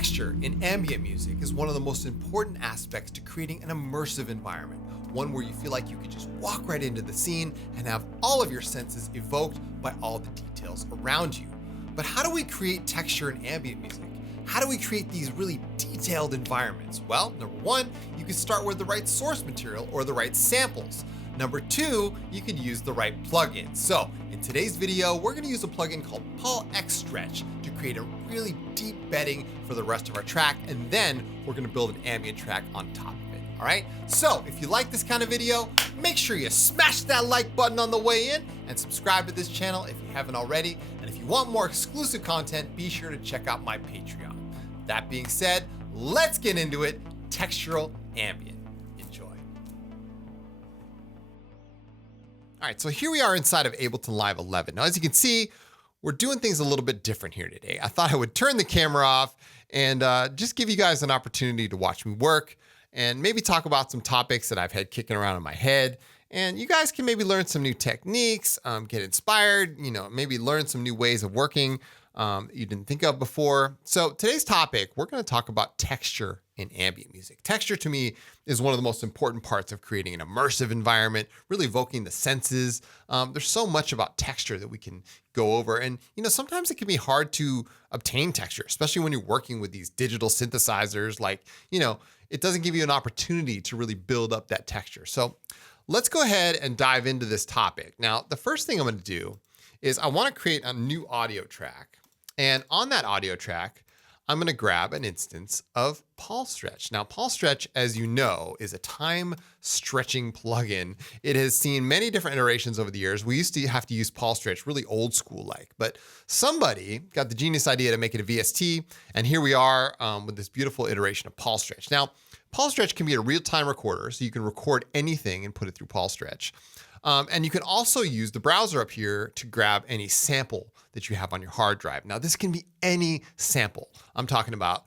Texture in ambient music is one of the most important aspects to creating an immersive environment, one where you feel like you could just walk right into the scene and have all of your senses evoked by all the details around you. But how do we create texture in ambient music? How do we create these really detailed environments? Well, number one, you can start with the right source material or the right samples. Number two, you can use the right plugin. So in today's video, we're gonna use a plugin called PaulXStretch to create a really deep bedding for the rest of our track, and then we're gonna build an ambient track on top of it, all right? So if you like this kind of video, make sure you smash that like button on the way in and subscribe to this channel if you haven't already. And if you want more exclusive content, be sure to check out my Patreon. That being said, let's get into it. Textural Ambient. Enjoy. All right, so here we are inside of Ableton Live 11. Now, as you can see, we're doing things a little bit different here today. I thought I would turn the camera off and just give you guys an opportunity to watch me work and maybe talk about some topics that I've had kicking around in my head. And you guys can maybe learn some new techniques, get inspired, maybe learn some new ways of working you didn't think of before. So today's topic, we're going to talk about texture in ambient music. Texture to me is one of the most important parts of creating an immersive environment, really evoking the senses. There's so much about texture that we can go over. And, sometimes it can be hard to obtain texture, especially when you're working with these digital synthesizers. Like, it doesn't give you an opportunity to really build up that texture. So let's go ahead and dive into this topic. Now, the first thing I'm going to do is I want to create a new audio track. And on that audio track, I'm going to grab an instance of PaulXStretch. Now, PaulXStretch, as you know, is a time stretching plugin. It has seen many different iterations over the years. We used to have to use PaulXStretch really old school like, but somebody got the genius idea to make it a VST. And here we are with this beautiful iteration of PaulXStretch. Now, PaulXStretch can be a real-time recorder, so you can record anything and put it through PaulXStretch. And you can also use the browser up here to grab any sample that you have on your hard drive. Now, this can be any sample. I'm talking about,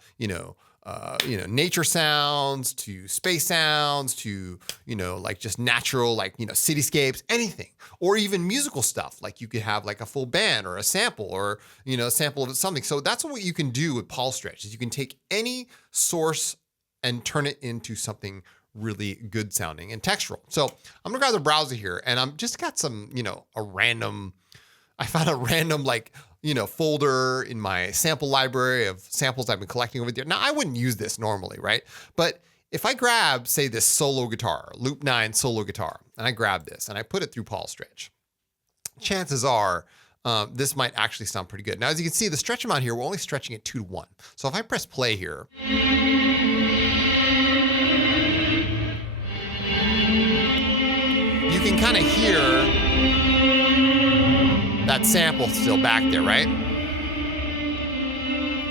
nature sounds to space sounds to, like just natural, like, cityscapes, anything, or even musical stuff. Like you could have like a full band or a sample or, a sample of something. So that's what you can do with PaulXStretch is you can take any source and turn it into something really good sounding and textural. So I'm gonna grab the browser here and I'm just got some, I found a random folder in my sample library of samples I've been collecting over there. Now I wouldn't use this normally, right? But if I grab, say, this solo guitar, Loop 9 solo guitar, and I grab this and I put it through PaulXStretch, chances are this might actually sound pretty good. Now, as you can see, the stretch amount here, we're only stretching it 2:1. So if I press play here, you can kind of hear that sample still back there, right?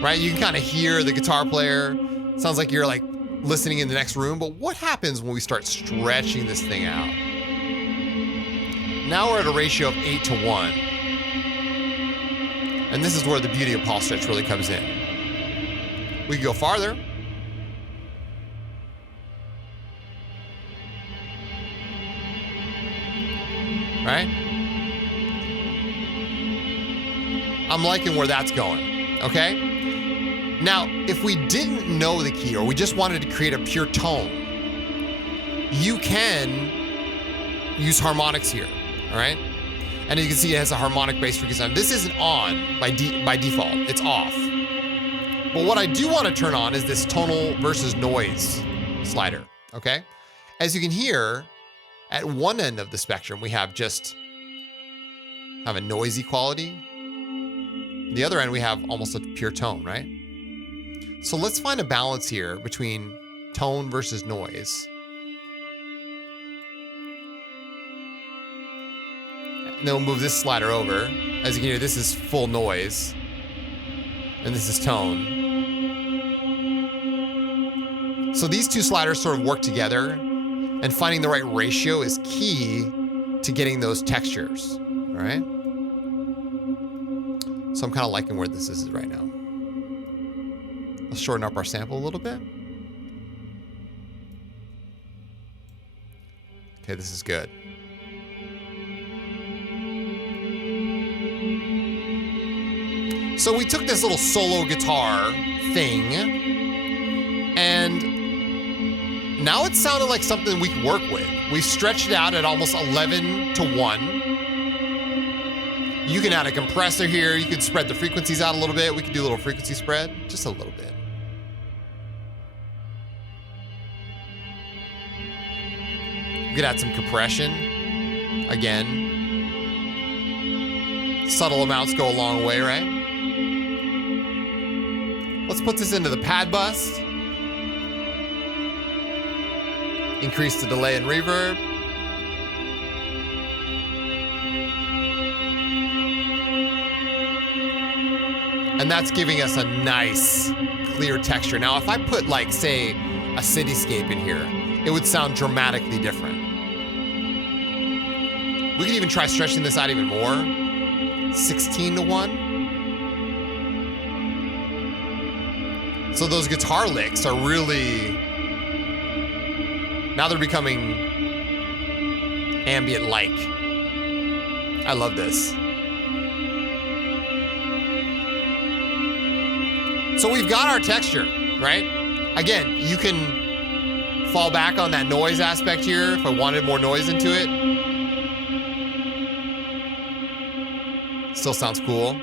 Right? You can kind of hear the guitar player. Sounds like you're like listening in the next room. But what happens when we start stretching this thing out? Now we're at a ratio of 8:1. And this is where the beauty of PaulXStretch really comes in. We can go farther. Right? I'm liking where that's going, okay? Now, if we didn't know the key or we just wanted to create a pure tone, you can use harmonics here, all right? And you can see it has a harmonic bass frequency. This isn't on by default, it's off. But what I do want to turn on is this tonal versus noise slider, okay? As you can hear, at one end of the spectrum, we have just a noisy quality. The other end, we have almost a pure tone, right? So let's find a balance here between tone versus noise. And then we'll move this slider over. As you can hear, this is full noise. And this is tone. So these two sliders sort of work together. And finding the right ratio is key to getting those textures, all right? So I'm kind of liking where this is right now. Let's shorten up our sample a little bit. Okay, this is good. So we took this little solo guitar thing, and now it's sounding like something we can work with. We've stretched it out at almost 11 to 1. You can add a compressor here. You can spread the frequencies out a little bit. We can do a little frequency spread, just a little bit. You could add some compression. Again, subtle amounts go a long way, right? Let's put this into the pad bus. Increase the delay and reverb. And that's giving us a nice, clear texture. Now, if I put, like, say, a cityscape in here, it would sound dramatically different. We could even try stretching this out even more. 16 to 1. So those guitar licks are really, now they're becoming ambient-like. I love this. So we've got our texture, right? Again, you can fall back on that noise aspect here if I wanted more noise into it. Still sounds cool.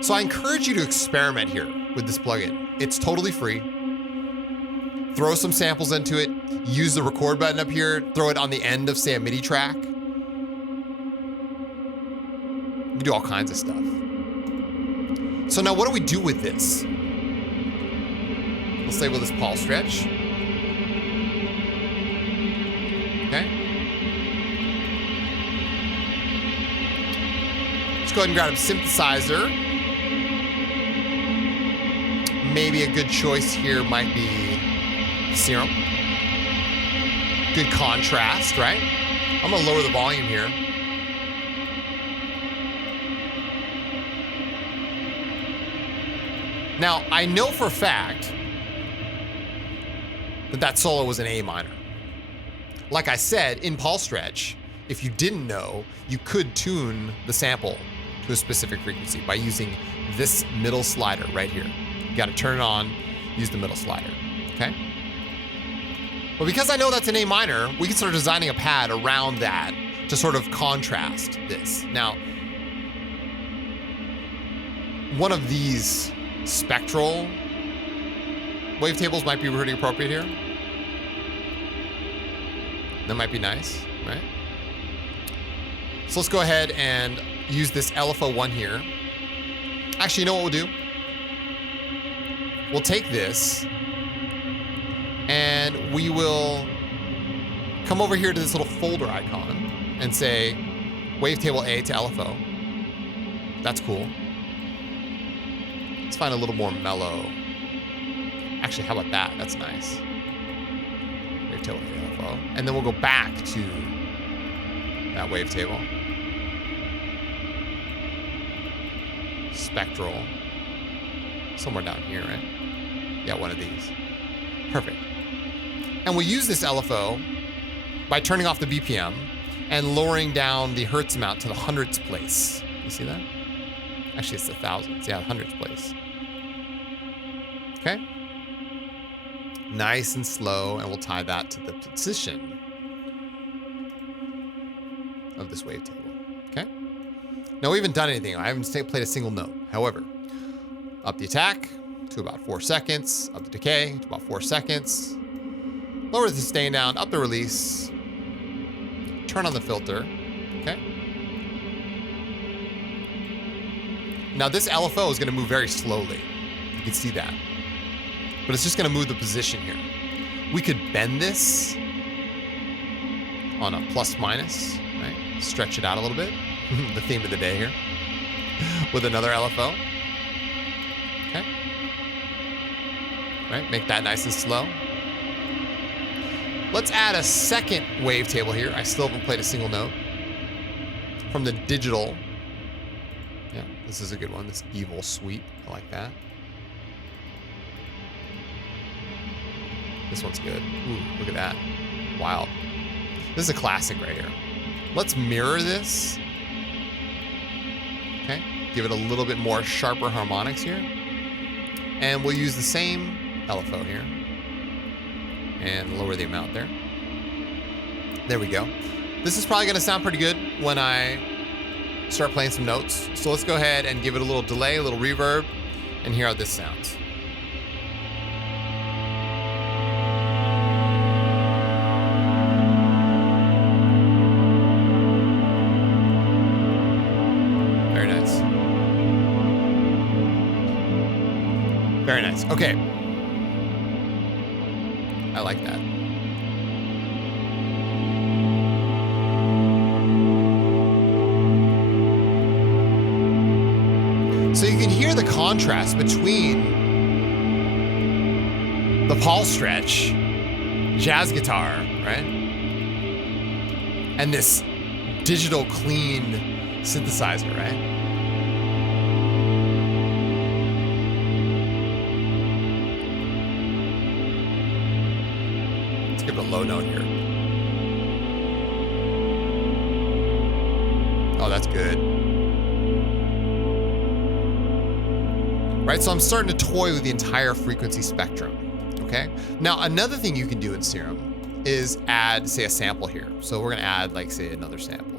So I encourage you to experiment here with this plugin. It's totally free. Throw some samples into it. Use the record button up here. Throw it on the end of, say, a MIDI track. You can do all kinds of stuff. So now what do we do with this? Let's label this PaulXStretch. Okay. Let's go ahead and grab a synthesizer. Maybe a good choice here might be Serum. Good contrast, right? I'm gonna lower the volume here. Now, I know for a fact that that solo was an A minor. Like I said, in PaulXStretch, if you didn't know, you could tune the sample to a specific frequency by using this middle slider right here. You gotta turn it on, use the middle slider, okay? But because I know that's an A minor, we can start designing a pad around that to sort of contrast this. Now, one of these spectral wavetables might be pretty appropriate here. That might be nice, right? So let's go ahead and use this LFO1 here. Actually, you know what we'll do? We'll take this and we will come over here to this little folder icon and say wavetable A to LFO. That's cool. Let's find a little more mellow. Actually, how about that? That's nice. Wavetable A to LFO. And then we'll go back to that wavetable. Spectral. Somewhere down here, right? Yeah, one of these. Perfect. And we'll use this LFO by turning off the BPM and lowering down the hertz amount to the hundredths place. You see that? Actually, it's the thousands. Yeah, hundredths place. Okay. Nice and slow, and we'll tie that to the position of this wavetable. Okay. Now, we haven't done anything. I haven't played a single note. However, up the attack to about 4 seconds, up the decay to about 4 seconds, lower the sustain down, up the release, turn on the filter, okay? Now this LFO is gonna move very slowly. You can see that. But it's just gonna move the position here. We could bend this on a plus minus, right? Stretch it out a little bit. The theme of the day here. With another LFO. Okay. Right, make that nice and slow. Let's add a second wavetable here. I still haven't played a single note. From the digital. Yeah, this is a good one. This evil sweep. I like that. This one's good. Ooh, look at that. Wild. This is a classic right here. Let's mirror this. Okay. give it a little bit more sharper harmonics here. And we'll use the same LFO here. And lower the amount there. There we go. This is probably gonna sound pretty good when I start playing some notes. So let's go ahead and give it a little delay, a little reverb, and hear how this sounds. Very nice. Very nice. Okay. I like that. So you can hear the contrast between the PaulXStretch jazz guitar, right? And this digital clean synthesizer, right? Let's give it a low note here. Oh, that's good. Right, so I'm starting to toy with the entire frequency spectrum, okay? Now, another thing you can do in Serum is add, say, a sample here. So we're gonna add, like, say, another sample.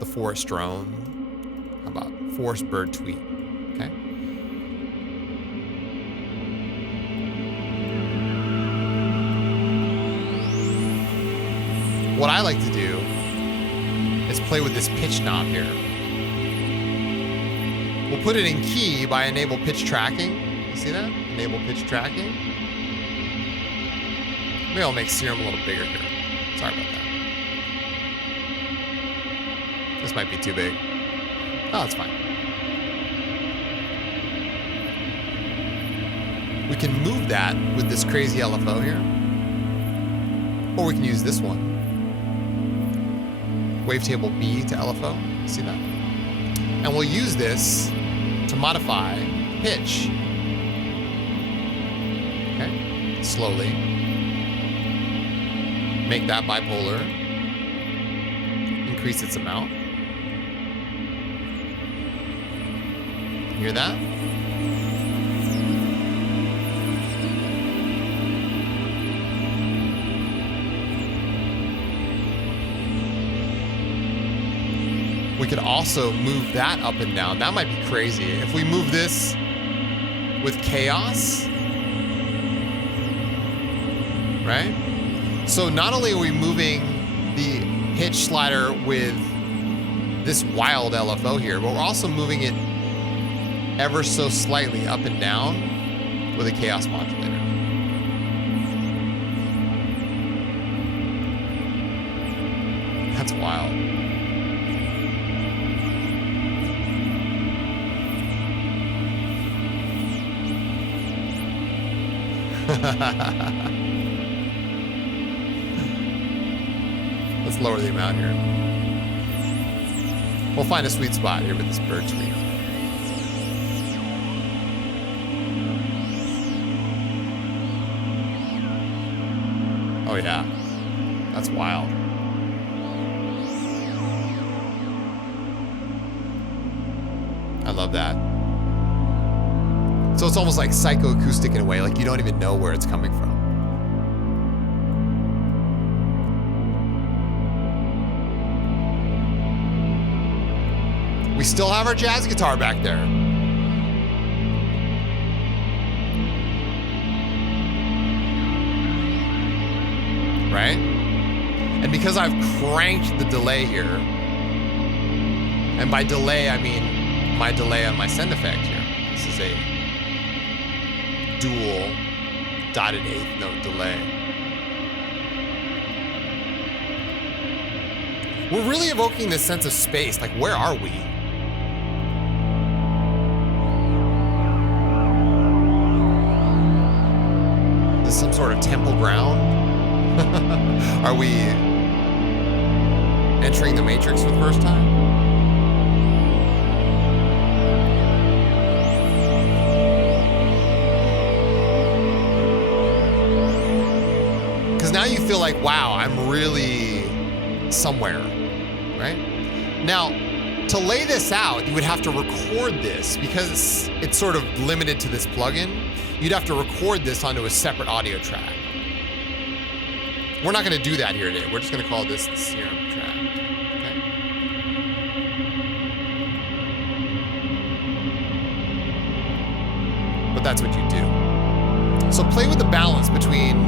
The forest drone. How about forest bird tweet, okay? What I like to do is play with this pitch knob here. We'll put it in key by enable pitch tracking. You see that? Enable pitch tracking. Maybe I'll make Serum a little bigger here. Sorry about that. This might be too big. Oh, that's fine. We can move that with this crazy LFO here. Or we can use this one. Wavetable B to LFO. See that? And we'll use this to modify pitch. Okay, slowly. Make that bipolar. Increase its amount. Hear that? We could also move that up and down. That might be crazy. If we move this with chaos, right? So not only are we moving the pitch slider with this wild LFO here, but we're also moving it ever so slightly up and down with a chaos modulator. That's wild. Let's lower the amount here. We'll find a sweet spot here with this bird tweet. Oh yeah, that's wild. I love that. So it's almost like psychoacoustic in a way, like you don't even know where it's coming from. We still have our jazz guitar back there. Right? And because I've cranked the delay here, and by delay I mean my delay on my send effect here. This is a dual dotted eighth note delay. We're really evoking this sense of space. Like, where are we? Is this some sort of temple ground? Are we entering the Matrix for the first time? Now you feel like, wow, I'm really somewhere, right? Now, To lay this out, you would have to record this because it's sort of limited to this plugin. You'd have to record this onto a separate audio track. We're not going to do that here today. We're just going to call this the Serum track. Okay. But that's what you do. So play with the balance between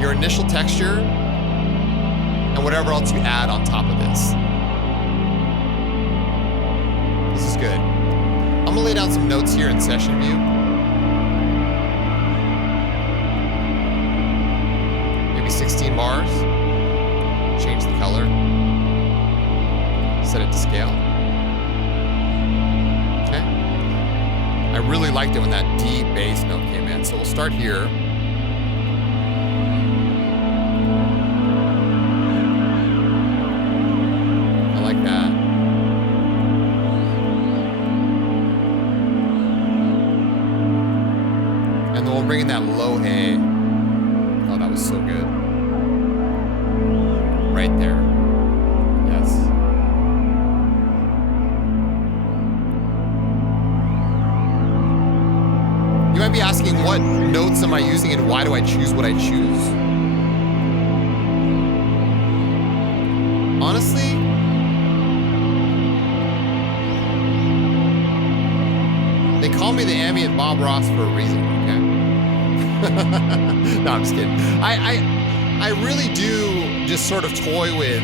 your initial texture and whatever else you add on top of this. This is good. I'm gonna lay down some notes here in session view. Maybe 16 bars. Change the color. Set it to scale. Okay. I really liked it when that deep bass note came in. So we'll start here. I like that. And then we'll bring in that low A. Oh, that was so good. Right there. Yes. You might be asking, what notes am I using and why do I choose what I choose? Honestly, they call me the Ambient Bob Ross for a reason, okay? No, I'm just kidding. I really do just sort of toy with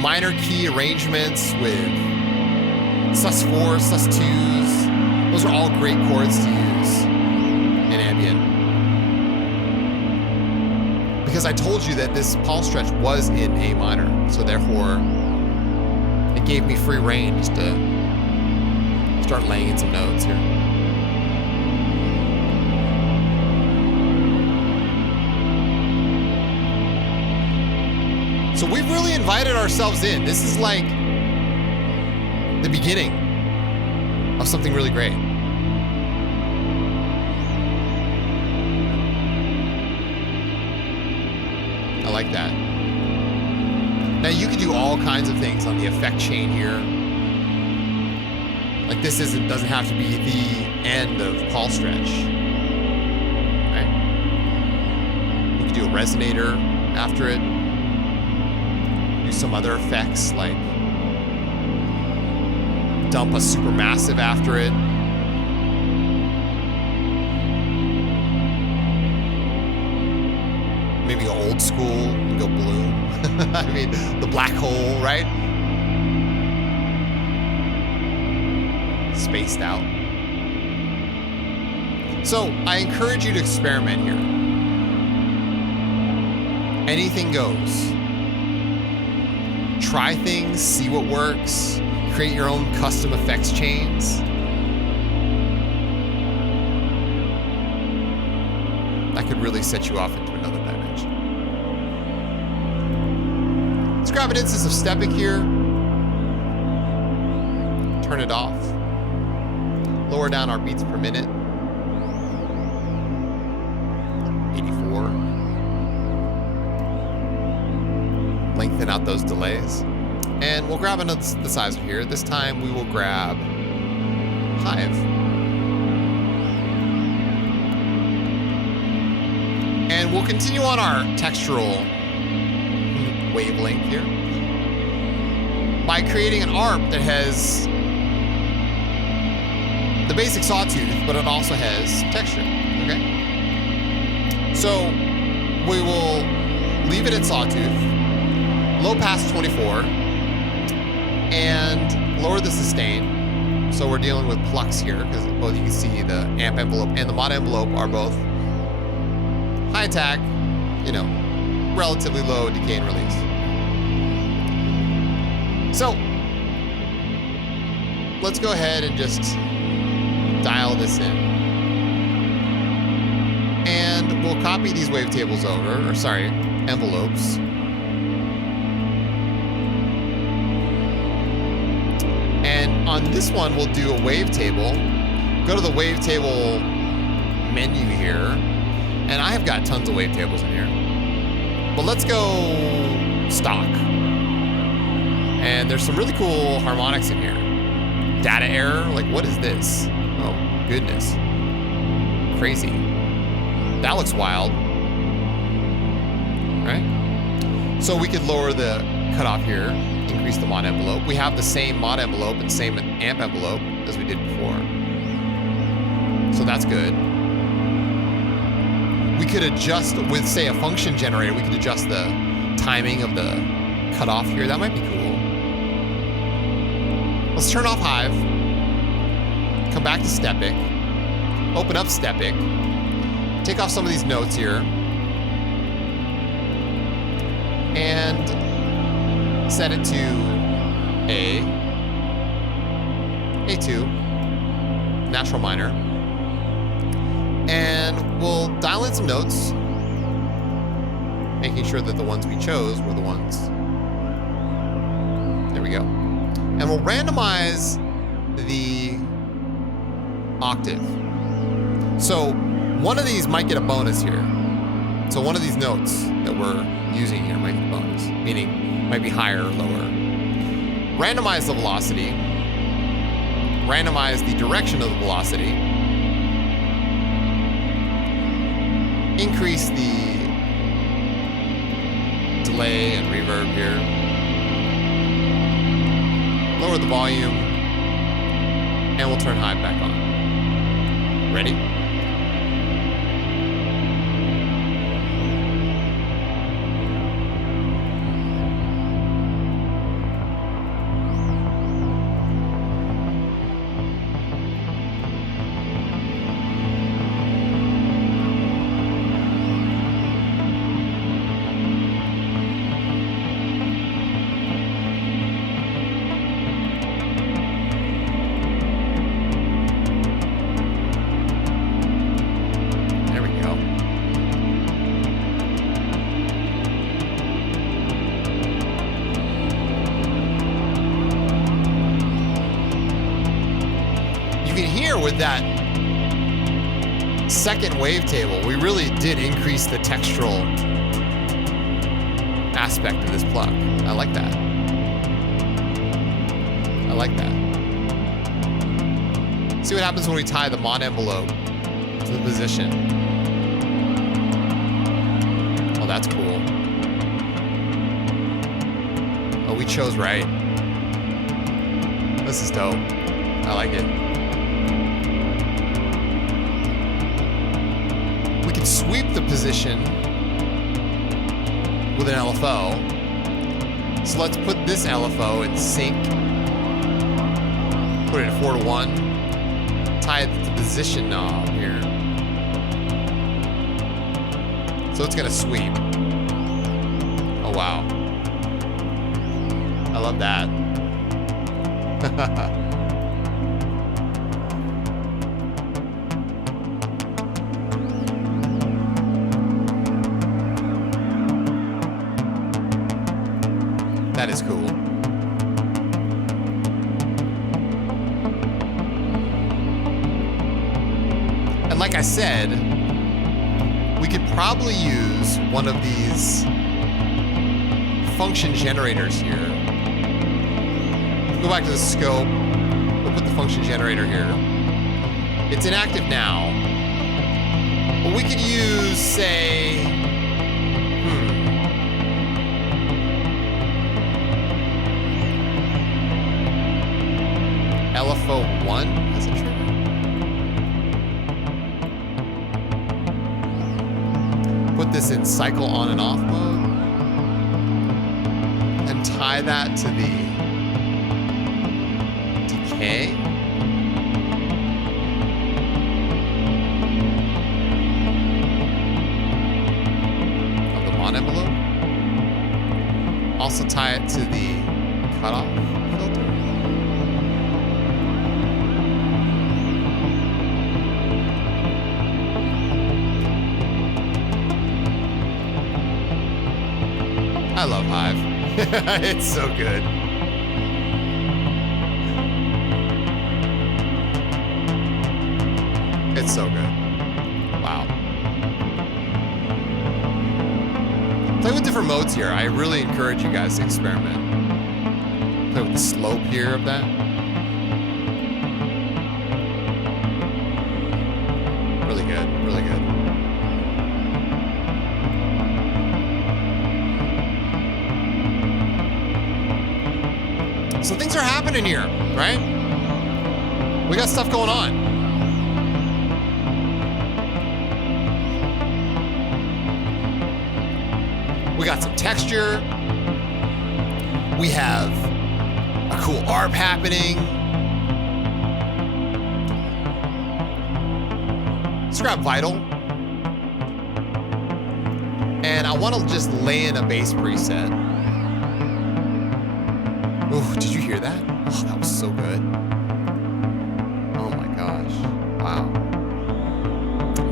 minor key arrangements with sus4, sus2s. Those are all great chords to use in ambient. Because I told you that this PaulXStretch was in A minor, so therefore it gave me free range to start laying in some notes here. So we've really invited ourselves in. This is like the beginning of something really great. I like that. Now you could do all kinds of things on the effect chain here. Like this doesn't have to be the end of PaulXStretch. Right? You could do a resonator after it. Do some other effects like dump a supermassive after it. Maybe go old school and go bloom. I mean, the black hole, right? Spaced out. So I encourage you to experiment here. Anything goes. Try things, see what works, create your own custom effects chains. That could really set you off into another dimension. Let's grab an instance of Stepic here. Turn it off. Lower down our beats per minute. 84. Lengthen out those delays. And we'll grab another synthesizer here. This time we will grab Hive. And we'll continue on our textural wavelength here by creating an ARP that has the basic sawtooth, but it also has texture, okay? So we will leave it at sawtooth, low pass 24, and lower the sustain. So we're dealing with Plux here, because both you can see the amp envelope and the mod envelope are both high attack, you know, relatively low decay and release. So let's go ahead and just dial this in. And we'll copy these wavetables over, or sorry, envelopes. And on this one, we'll do a wavetable. Go to the wavetable menu here. And I have got tons of wavetables in here. But let's go stock. And there's some really cool harmonics in here. Data error, like what is this? Oh, goodness. Crazy. That looks wild. Right? So we could lower the cutoff here, increase the mod envelope. We have the same mod envelope and same amp envelope as we did before. So that's good. We could adjust with, say, a function generator. We could adjust the timing of the cutoff here. That might be cool. Let's turn off Hive. Come back to Stepic. Open up Stepic. Take off some of these notes here. And set it to A2, natural minor. And we'll dial in some notes, making sure that the ones we chose were the ones. There we go. And we'll randomize the octave. So one of these might get a bonus here. So one of these notes that we're using here might get a bonus, meaning might be higher or lower. Randomize the velocity. Randomize the direction of the velocity. Increase the delay and reverb here. Lower the volume. And we'll turn Hive back on. Ready? With that second wavetable, we really did increase the textural aspect of this plug. I like that. I like that. See what happens when we tie the mod envelope to the position. Oh, that's cool. Oh, we chose right. This is dope. I like it. Sweep the position with an LFO. So let's put this LFO in sync. Put it at 4:1. Tie it to the position knob here. So it's gonna sweep. Oh wow. I love that. That is cool. And like I said, we could probably use one of these function generators here. Go back to the scope. We'll put the function generator here. It's inactive now. But we could use, say, LFO1 as a trigger. Put this in cycle on and off mode. And tie that to the decay. Of the mod envelope. Also tie it to the cutoff filter. I love Hive. It's so good. It's so good. Wow. Play with different modes here. I really encourage you guys to experiment. Play with the slope here of that. Really good, really good. So things are happening here, right? We got stuff going on. We got some texture. We have a cool ARP happening. Let's grab Vital. And I want to just lay in a bass preset. Oh, did you hear that? Oh, that was so good. Oh my gosh. Wow.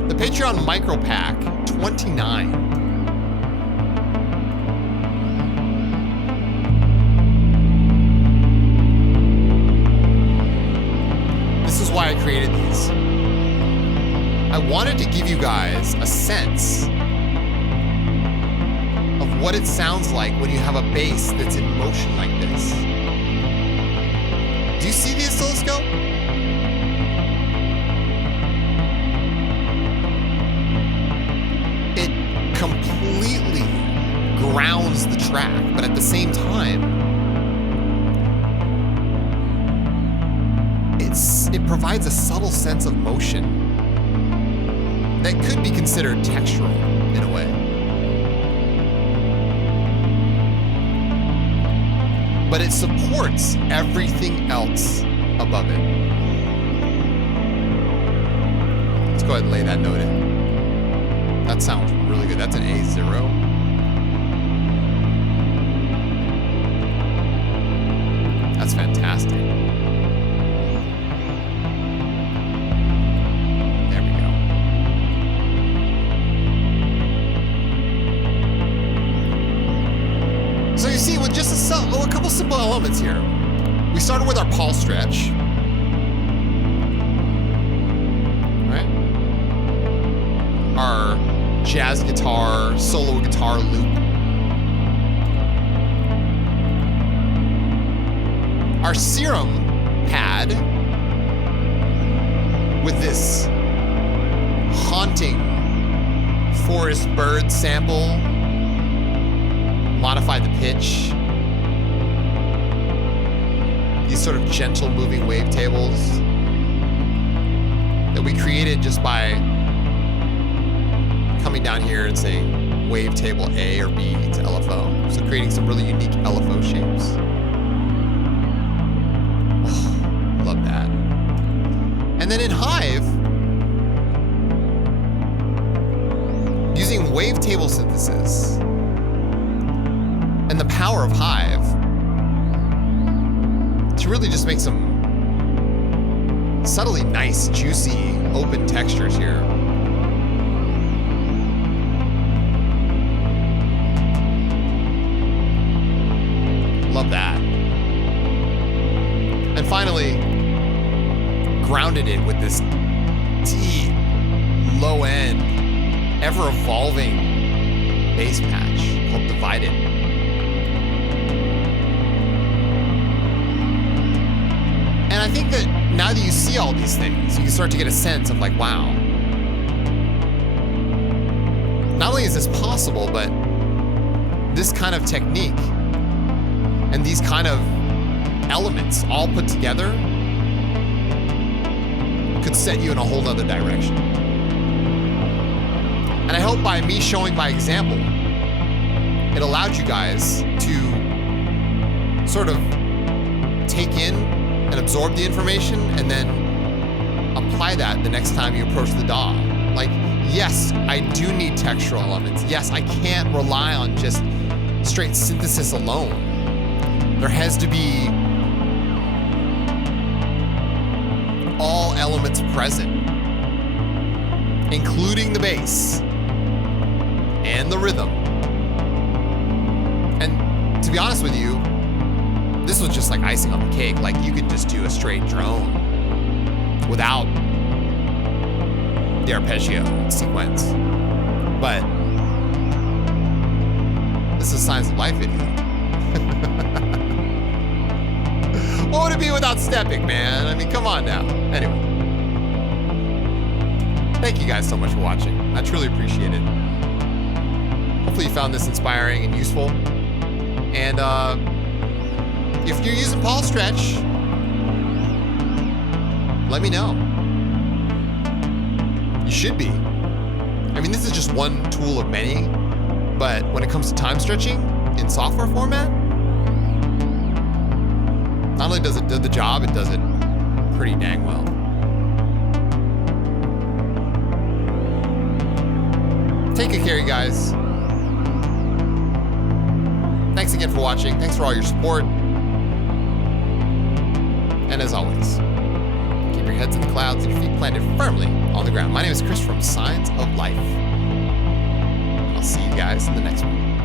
The Patreon Micro Pack 29. This is why I created these. I wanted to give you guys a sense of what it sounds like when you have a bass that's in motion like this. Do you see the oscilloscope? It completely grounds the track, but at the same time, it provides a subtle sense of motion that could be considered textural in a way. But it supports everything else above it. Let's go ahead and lay that note in. That sounds really good. That's an A0. That's fantastic. There we go. So you see, with just a couple simple elements here. We started with our PaulXStretch. Right? Our jazz guitar, solo guitar loop. Our Serum pad with this haunting forest bird sample. Modified the pitch. These sort of gentle moving wavetables that we created just by coming down here and saying wavetable A or B to LFO. So creating some really unique LFO shapes. Oh, love that. And then in Hive, using wavetable synthesis and the power of Hive to really just make some subtly nice, juicy, open textures here. Love that. And finally, grounded it with this deep, low end, ever evolving bass patch called Divided. And I think that now that you see all these things, you can start to get a sense of like, wow. Not only is this possible, but this kind of technique and these kind of elements all put together could set you in a whole nother direction. And I hope by me showing by example, it allowed you guys to sort of take in and absorb the information and then apply that the next time you approach the DAW. Like, yes, I do need textural elements. Yes, I can't rely on just straight synthesis alone. There has to be all elements present, including the bass and the rhythm. And to be honest with you, this was just like icing on the cake. Like, you could just do a straight drone without the arpeggio sequence. But this is Science of Life video. What would it be without stepping, man? I mean, come on now. Anyway. Thank you guys so much for watching. I truly appreciate it. Hopefully you found this inspiring and useful. And if you're using PaulXStretch, let me know. You should be. I mean, this is just one tool of many, but when it comes to time stretching in software format, not only does it do the job, it does it pretty dang well. Take good care, you guys. Thanks again for watching. Thanks for all your support. And as always, keep your heads in the clouds and your feet planted firmly on the ground. My name is Chris from Signs of Life. I'll see you guys in the next one.